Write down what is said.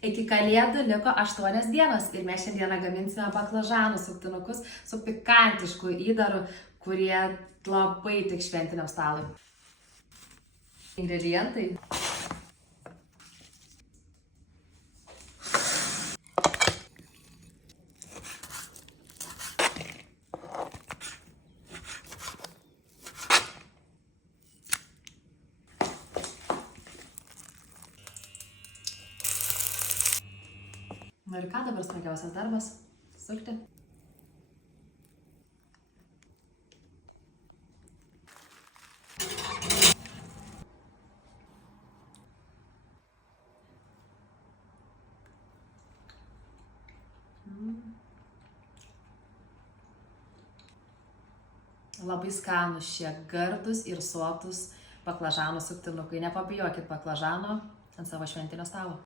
Iki kalėdų liko 8 dienos ir mes šiandieną gaminsime baklažanų suktinukus su pikantišku įdaru, kurie labai tik šventiniam stalui. Ingredientai. Na ir ką dabar smagiausias darbas? Sukti. Labai skanūs šie gardūs ir sotus baklažanų suktinukai. Nepabijokit baklažano ant savo šventinio stalo.